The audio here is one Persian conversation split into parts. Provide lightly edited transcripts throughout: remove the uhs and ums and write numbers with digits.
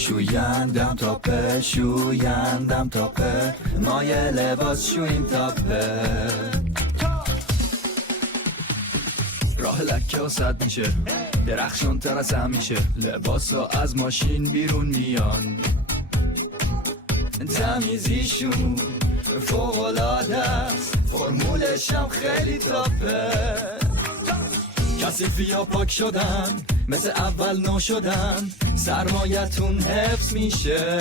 شویندم تاپه شویندم تاپه ما یه لباس شویم تاپه راه لکه ها سد میشه درخشان تر از همیشه لباس ها از ماشین بیرون میان تمیزیشون فوق‌العاده است فرمولش هم خیلی تاپه کثیفی ها پاک شدن مثل اول نو شدن سرمایتون حفظ میشه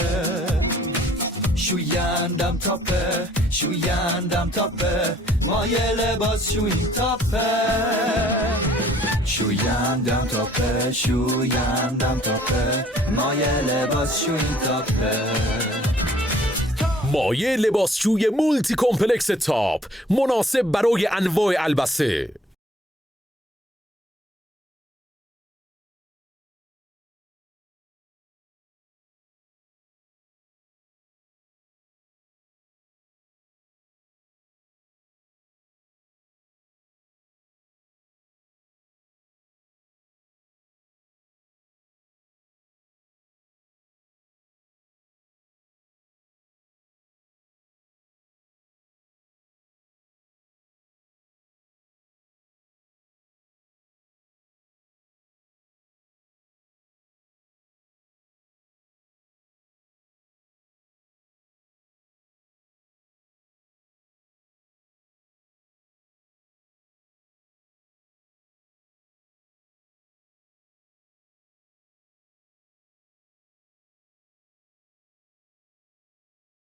شویندم تاپه شویندم تاپه ما یه لباس شویم تاپه شویندم تاپه شویندم تاپه ما یه لباس شویم تاپه مایع لباسشوی مولتی کمپلکس تاپ مناسب برای انواع البسه.